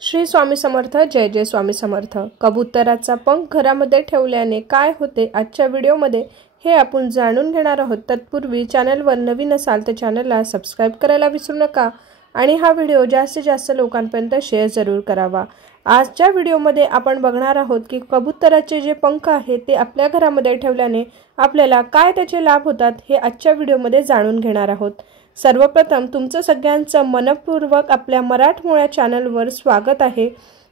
श्री स्वामी समर्थ। जय जय स्वामी समर्थ। कबुतराचा पंख घरामध्ये ठेवल्याने काय होते आजच्या व्हिडिओमध्ये हे आपण जाणून घेणार आहोत। तत्पूर्वी चॅनलवर नवीन असाल तर चॅनलला सबस्क्राइब करायला विसरू नका आणि हा व्हिडिओ जास्तीत जास्त लोकांपर्यंत शेअर जरूर करावा। आजच्या व्हिडिओमध्ये आपण बघणार आहोत की कबुतराचे जे पंख आहेत ते आपल्या घरामध्ये ठेवल्याने आपल्याला काय त्याचे लाभ होतात हे आजच्या व्हिडिओमध्ये जाणून घेणार आहोत। सर्वप्रथम तुमचं सगळ्यांचं मनपूर्वक आपल्या मराठमोळ्या चॅनलवर स्वागत आहे।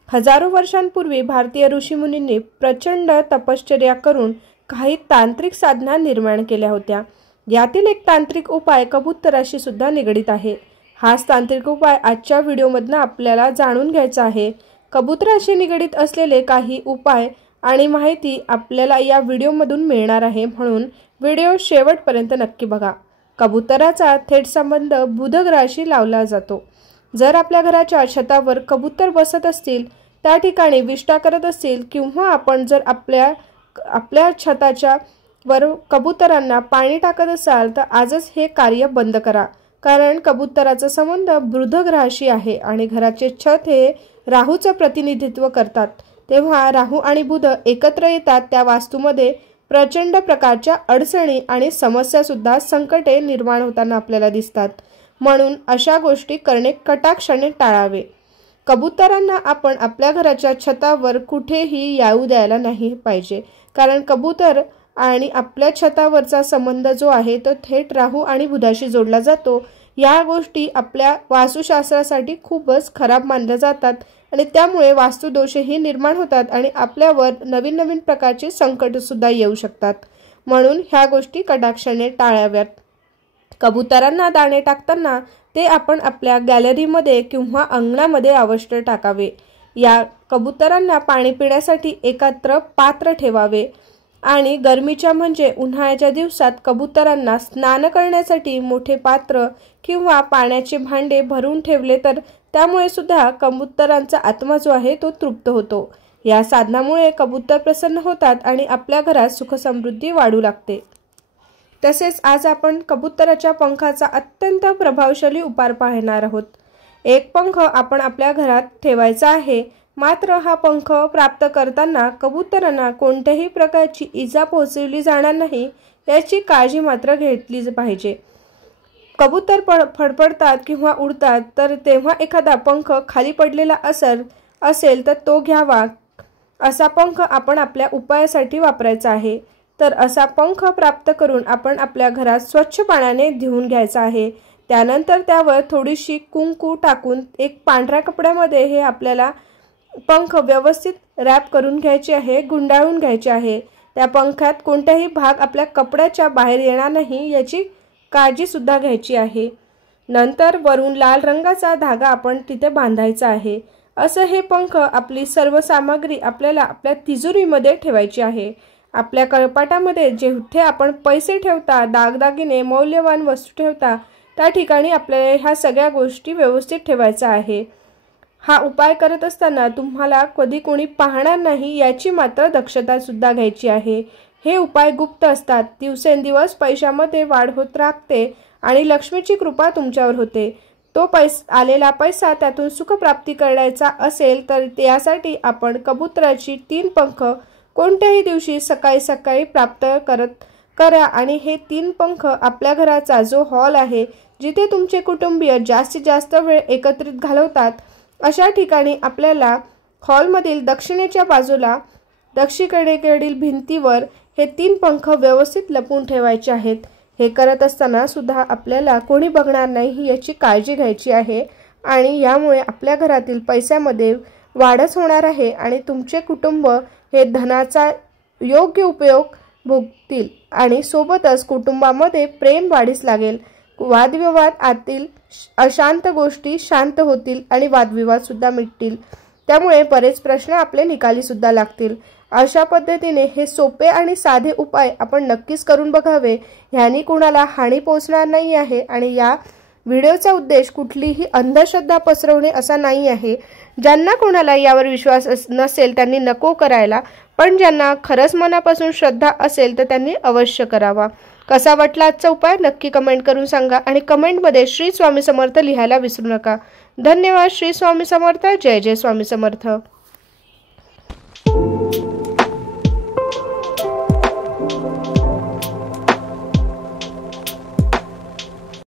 हजारो वर्षांपूर्वी भारतीय ऋषीमुनींनी प्रचंड तपश्चर्या करून काही तांत्रिक साधना निर्माण केल्या होत्या। यातील एक तांत्रिक उपाय कबुतराशी सुद्धा निगडित आहे। हाच तांत्रिक उपाय आजच्या व्हिडिओमधून आपल्याला जाणून घ्यायचा आहे। कबुतराशी निगडित असलेले काही उपाय आणि माहिती आपल्याला या व्हिडिओमधून मिळणार आहे, म्हणून व्हिडिओ शेवटपर्यंत नक्की बघा। कबुतराचा थेट संबंध बुध ग्रहाशी लावला जातो। जर आपल्या घराच्या छतावर कबूतर बसत असतील, त्या ठिकाणी विष्ठा करत असतील किंवा आपण जर आपल्या छताच्या वर कबुतरांना पाणी टाकत असाल तर आजच हे कार्य बंद करा, कारण कबुतराचा संबंध बुध ग्रहाशी आहे आणि घराचे छत हे राहूचं प्रतिनिधित्व करतात। तेव्हा राहू आणि बुध एकत्र येतात त्या वास्तूमध्ये प्रचंड प्रकारच्या अडचणी आणि समस्या सुद्धा संकटे निर्माण होताना आपल्याला दिसतात, म्हणून अशा गोष्टी करणे कटाक्षाने टाळावे। कबुतरांना आपण आपल्या घराच्या छतावर कुठेही येऊ द्यायला नाही पाहिजे, कारण कबूतर आणि आपल्या छतावरचा संबंध जो आहे तो थेट राहू आणि बुधाशी जोडला जातो। या गोष्टी आपल्या वास्तुशास्त्रासाठी खूपच खराब मानल्या जातात आणि त्यामुळे वास्तुदोषही निर्माण होतात आणि आपल्यावर नवीन नवीन प्रकारचे संकट सुद्धा येऊ शकतात, म्हणून ह्या गोष्टी कटाक्षाने टाळाव्यात। कबुतरांना दाणे टाकताना ते आपण आपल्या गॅलरीमध्ये किंवा अंगणामध्ये अवश्य टाकावे। या कबुतरांना पाणी पिण्यासाठी एकत्र पात्र ठेवावे आणि गरमीच्या म्हणजे उन्हाळ्याच्या दिवसात कबुतरांना स्नान करण्यासाठी मोठे पात्र किंवा पाण्याचे भांडे भरून ठेवले तर त्यामुळे सुद्धा कबुतरांचा आत्मा जो आहे तो तृप्त होतो। या साधनामुळे कबूतर प्रसन्न होतात आणि आपल्या घरात सुख समृद्धी वाढू लागते। तसेच आज आपण कबुतराच्या पंखाचा अत्यंत प्रभावशाली उपाय पाहणार आहोत। एक पंख आपण आपल्या घरात ठेवायचा आहे, मात्र हा पंख प्राप्त करताना कबुतरांना कोणत्याही प्रकारची इजा पोहोचवली जाणार नाही याची काळजी मात्र घेतली पाहिजे। कबूतर फडफडतात किंवा उडतात तर तेव्हा एखादा पंख खाली पडलेला असेल तर तो घ्यावा। असा पंख आपण आपल्या उपायासाठी वापरायचा आहे। तर असा पंख प्राप्त करून आपण आपल्या घरात स्वच्छ पाण्याने धुवून घ्यायचा आहे। त्यानंतर त्यावर थोडीशी कुंकू टाकून एक पांढऱ्या कपड्यामध्ये हे आपल्याला पंख व्यवस्थित रॅप करून घ्यायचे आहे, गुंडाळून घ्यायचे आहे। त्या पंखात कोणताही भाग आपल्या कपड्याच्या बाहेर येणार नाही याची काळजी सुद्धा घ्यायची आहे। नंतर वरून लाल रंगाचा धागा आपण तिथे बांधायचा आहे। असं हे पंख आपली सर्व सामग्री आपल्याला आपल्या तिजोरीमध्ये ठेवायची आहे। आपल्या कपाटामध्ये जेथे आपण पैसे ठेवता, दागदागिने, मौल्यवान वस्तू ठेवता त्या ठिकाणी आपल्याला ह्या सगळ्या गोष्टी व्यवस्थित ठेवायचा आहे। हा उपाय करत असताना तुम्हाला कधी कोणी पाहणार नाही याची मात्र दक्षता सुद्धा घ्यायची आहे। हे उपाय गुप्त असतात। दिवसेंदिवस पैशामध्ये वाढ होत राहते आणि लक्ष्मीची कृपा तुमच्यावर होते। तो आलेला पैसा त्यातून सुखप्राप्ती करायचा असेल तर त्यासाठी आपण कबुतराची 3 पंख कोणत्याही दिवशी सकाळी सकाळी प्राप्त करा आणि हे 3 पंख आपल्या घराचा जो हॉल आहे, जिथे तुमचे कुटुंबीय जास्तीत जास्त वेळ एकत्रित घालवतात, अशा ठिकाणी आपल्याला हॉलमधील दक्षिणेच्या बाजूला दक्षिणेकडील भिंतीवर हे 3 पंख व्यवस्थित लपवून ठेवायचे आहेत। हे करत असताना सुद्धा आपल्याला कोणी बघणार नाही याची काळजी घ्यायची आहे आणि यामुळे आपल्या घरातील पैशामध्ये वाढच होणार आहे आणि तुमचे कुटुंब हे धनाचा योग्य उपयोग भोगतील आणि सोबतच कुटुंबामध्ये प्रेम वाढीस लागेल। वादविवाद आतील अशांत गोष्टी शांत होतील आणि वादविवाद सुद्धा मिटतील, त्यामुळे बरेच प्रश्न आपले निकाली सुद्धा लागतील। अशा पद्धतीने हे सोपे आणि साधे उपाय आपण नक्कीच करून बघावे। ह्यानी कोणाला हानी पोहोचणार नाही आहे आणि या व्हिडिओचा उद्देश कुठलीही अंधश्रद्धा पसरवणे असा नाही आहे। ज्यांना कोणाला यावर विश्वास नसेल त्यांनी नको करायला, पण ज्यांना खरंच मनापासून श्रद्धा असेल तर त्यांनी अवश्य करावा। कसा वाटला आजचा उपाय नक्की कमेंट करून सांगा आणि कमेंटमध्ये श्री स्वामी समर्थ लिहायला विसरू नका। धन्यवाद। श्री स्वामी समर्थ। जय जय स्वामी समर्थ।